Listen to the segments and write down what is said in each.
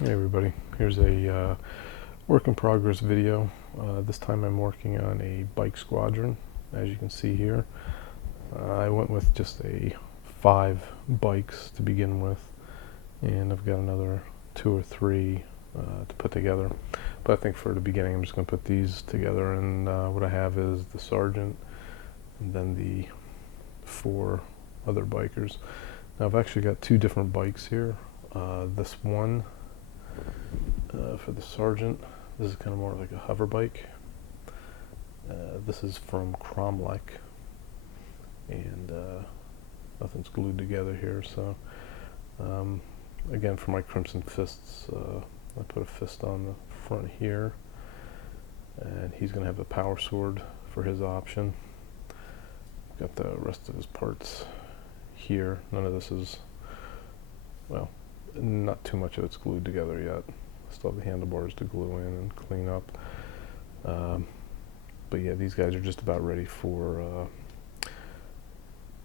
Hey everybody, here's a work in progress video. This time I'm working on a bike squadron, as you can see here. I went with just 5 bikes to begin with, and I've got another 2 or 3 to put together. But I think for the beginning I'm just going to put these together, and what I have is the sergeant and then the 4 other bikers. Now I've actually got 2 different bikes here. This one for the sergeant, this is kind of more like a hover bike. This is from Cromlech, and nothing's glued together here. So again, for my Crimson Fists, I put a fist on the front here, and he's going to have a power sword for his option. Got the rest of his parts here. None of this is, well, not too much of it's glued together yet. Still have the handlebars to glue in and clean up. But yeah, these guys are just about ready for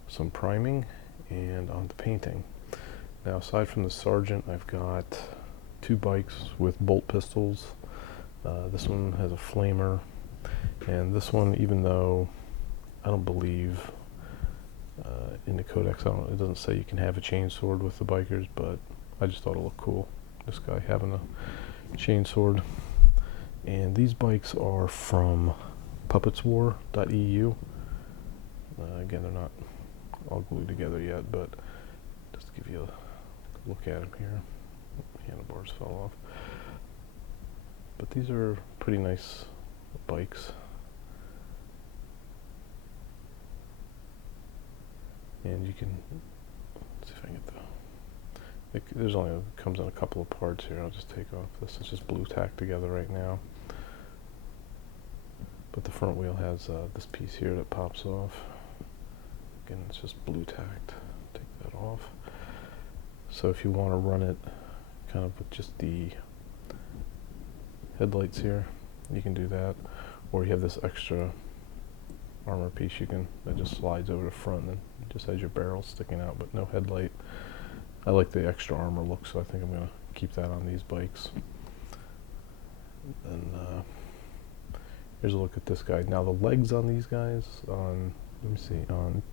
some priming and on to painting. Now, aside from the sergeant, I've got 2 bikes with bolt pistols. This one has a flamer, and this one, even though I don't believe in the codex, it doesn't say you can have a chainsword with the bikers, but I just thought it looked cool, this guy having a chainsword. And these bikes are from puppetswar.eu. Again, they're not all glued together yet, but just to give you a look at them here. Handlebars fell off. But these are pretty nice bikes. And you can, let's see if I can get there's only, comes in a couple of parts here. I'll just take off this. It's just blue tacked together right now. But the front wheel has this piece here that pops off. Again, it's just blue tacked. Take that off. So if you want to run it kind of with just the headlights here, you can do that. Or you have this extra armor piece that just slides over the front and just has your barrel sticking out, but no headlight. I like the extra armor look, so I think I'm going to keep that on these bikes. And here's a look at this guy. Now the legs on these guys, let me see, on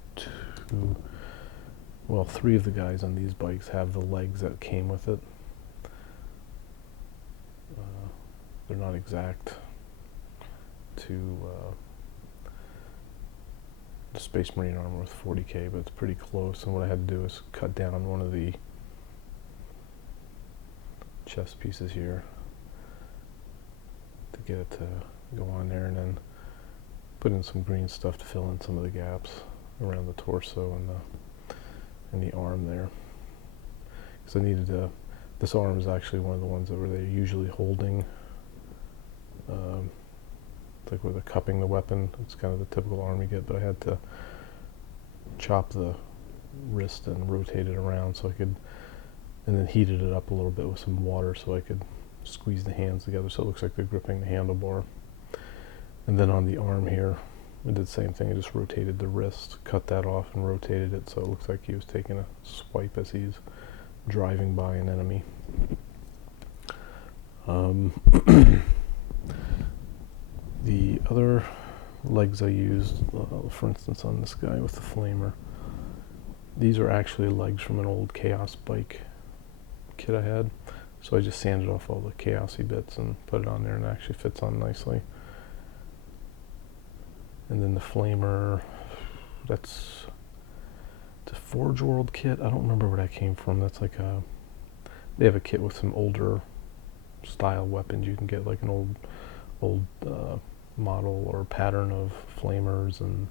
3 of the guys on these bikes have the legs that came with it. They're not exact to the Space Marine armor with 40K, but it's pretty close. And what I had to do is cut down one of the chest pieces here to get it to go on there, and then put in some green stuff to fill in some of the gaps around the torso and the arm there. Because I needed to, this arm is actually one of the ones that were they usually holding, like where they're cupping the weapon. It's kind of the typical arm you get, but I had to chop the wrist and rotate it around so I could, and then heated it up a little bit with some water so I could squeeze the hands together so it looks like they're gripping the handlebar. And then on the arm here, I did the same thing. I just rotated the wrist, cut that off, and rotated it so it looks like he was taking a swipe as he's driving by an enemy. The other legs I used, for instance, on this guy with the flamer, these are actually legs from an old Chaos bike kit I had. So I just sanded off all the chaosy bits and put it on there, and it actually fits on nicely. And then the flamer, it's a Forge World kit. I don't remember where that came from. That's like they have a kit with some older style weapons. You can get like an old model or pattern of flamers, and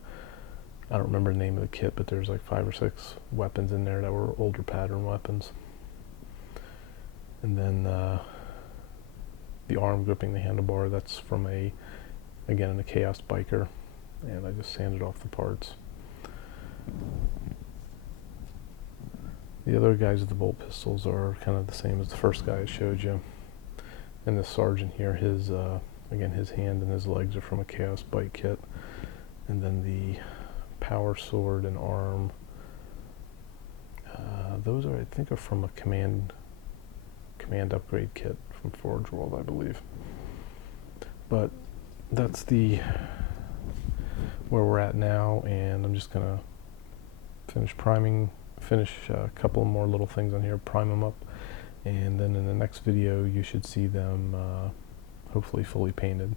I don't remember the name of the kit, but there's like 5 or 6 weapons in there that were older pattern weapons. And then the arm gripping the handlebar, that's from again, a Chaos biker, and I just sanded off the parts. The other guys with the bolt pistols are kind of the same as the first guy I showed you. And the sergeant here, his again, his hand and his legs are from a Chaos bike kit. And then the power sword and arm, those are, I think, are from a command command upgrade kit from Forge World, I believe. But that's where we're at now, and I'm just gonna finish a couple more little things on here, prime them up, and then in the next video you should see them hopefully fully painted.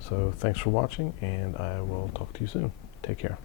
So thanks for watching, and I will talk to you soon. Take care.